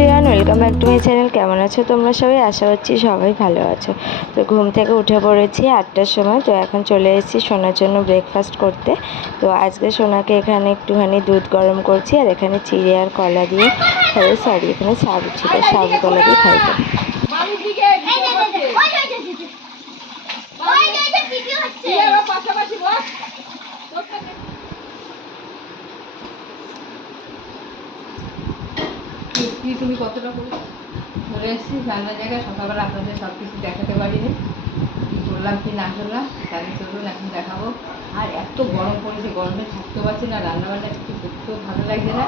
Everyone welcome back to my channel কেমন আছো তোমরা সবাই? আশা করছি সবাই ভালো আছো। তো ঘুম থেকে উঠে পড়েছি আটটার সময়। তো এখন চলে এসেছি সোনার জন্য ব্রেকফাস্ট করতে। তো আজকে সোনাকে এখানে একটুখানি দুধ গরম করছি আর এখানে চিড়ে আর কলা দিয়ে সরি এখানে সাবু ছিল। সাবু কলা দিয়ে খাইতে কি তুমি কতটা করে চলে এসেছি রান্নার জায়গায় সকালবেলা আপনাদের সব কিছু দেখাতে পারিনি। কী করলাম কি না করলাম তাহলে চলুন, এখন দেখাবো। আর এত গরম পড়েছে, গরমে থাকতে পারছি না, রান্নাবান্না কিছু করতেও ভালো লাগছে না।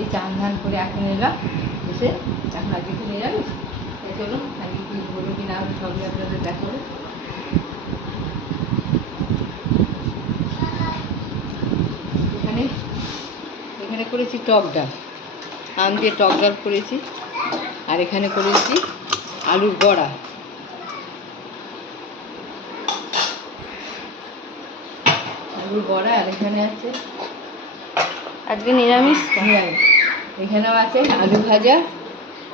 এই চান ধান করে এখন এলাম, এসে এখন আজকে নিয়ে যাবিস এই চলুন আজকে কি হলো কি না হলো সবই আপনাদের দেখাবো। এখানে এখানে করেছি টক ডাল। আম দিয়ে টক ডাল করেছি। আর এখানে করেছি আলুর বড়া। আলুর বড়া আর এখানে আছে আজকে নিরামিষ এখানেও আছে আলু ভাজা।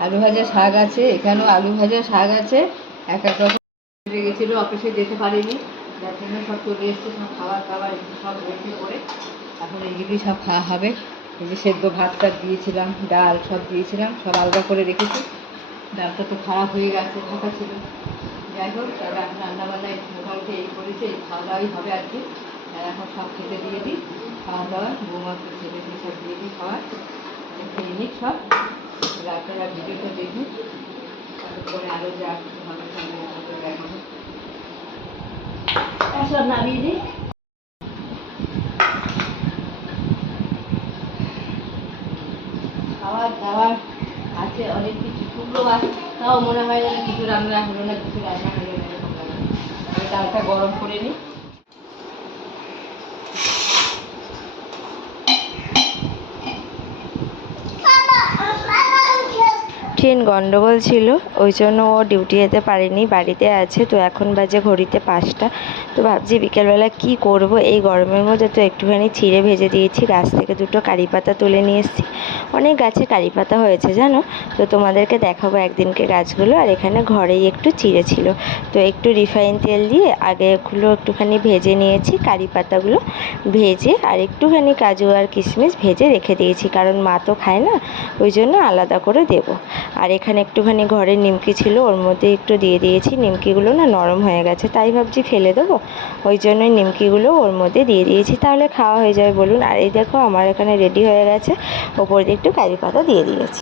আলু ভাজা শাক আছে। এখানেও আলু ভাজা শাক আছে। এক এক রকম গেছিল অফিসে যেতে পারিনি। যার জন্য সব চলে এসছে সব খাবার খাবার সব রেডি করে এখন এইগুলি সব খাওয়া হবে। এই যে সেদ্ধ ভাত টাত দিয়েছিলাম, ডাল সব দিয়েছিলাম, সব আলাদা করে রেখেছি। ডালটা তো খারাপ হয়ে গেছে, ফাঁকা ছিল। যাই হোক তবে এখন রান্নাবান্নায় মোটামুটি এই করেছে, এই খাওয়া দাওয়াই হবে আর কি। আর এখন সব খেতে দিয়ে দিই। খাওয়া দাওয়া, বৌমাকে ছেলে দিয়ে সব দিয়ে দিই খাওয়ার খেয়ে নিক সব। আপনারা ভিডিওটা দেখুন তারপরে আরও যা কিছু হবে সব নামিয়ে দিই। খাওয়ার দাবার আছে অনেক কিছু। শুক্রবার তাও মনে হয় যেন কিছু রান্না হলো না, কিছু রান্না হলো না ডালটা গরম করে নিই। ট্রেন গন্ডগোল ছিল, ওই জন্য ও ডিউটি যেতে পারেনি, বাড়িতে আছে তো এখন বাজে ঘড়িতে পাঁচটা। তো ভাবছি বিকেলবেলা কি করব, এই গরমের মধ্যে তো একটুখানি চিড়ে ভেজে দিয়েছি, গাছ থেকে দুটো কারি পাতা তুলে নিয়ে এসেছি। অনেক গাছে কারি পাতা হয়েছে, জানো? তো তোমাদেরকে দেখাবো একদিনকে গাছগুলো, আর এখানে ঘরেই একটু চিড়ে ছিল। তো একটু রিফাইন তেল দিয়ে আগে এগুলো একটুখানি ভেজে নিয়েছি, কারি পাতাগুলো ভেজে, আর একটুখানি কাজু আর কিশমিশ ভেজে রেখে দিয়েছি, কারণ মা তো খায় না, ওই জন্য আলাদা করে দেবো। আর এখানে একটুখানি ঘরের নিমকি ছিল, ওর মধ্যে একটু দিয়ে দিয়েছি। নিমকিগুলো না নরম হয়ে গেছে। তাই ভাবছি ফেলে দেবো। ওই জন্যই নিমকিগুলো ওর মধ্যে দিয়ে দিয়েছি। তাহলে খাওয়া হয়ে যাবে বলুন। আর এই দেখো, আমার এখানে রেডি হয়ে গেছে। ওপর দিয়ে একটু কারি পাতা দিয়ে দিয়েছি।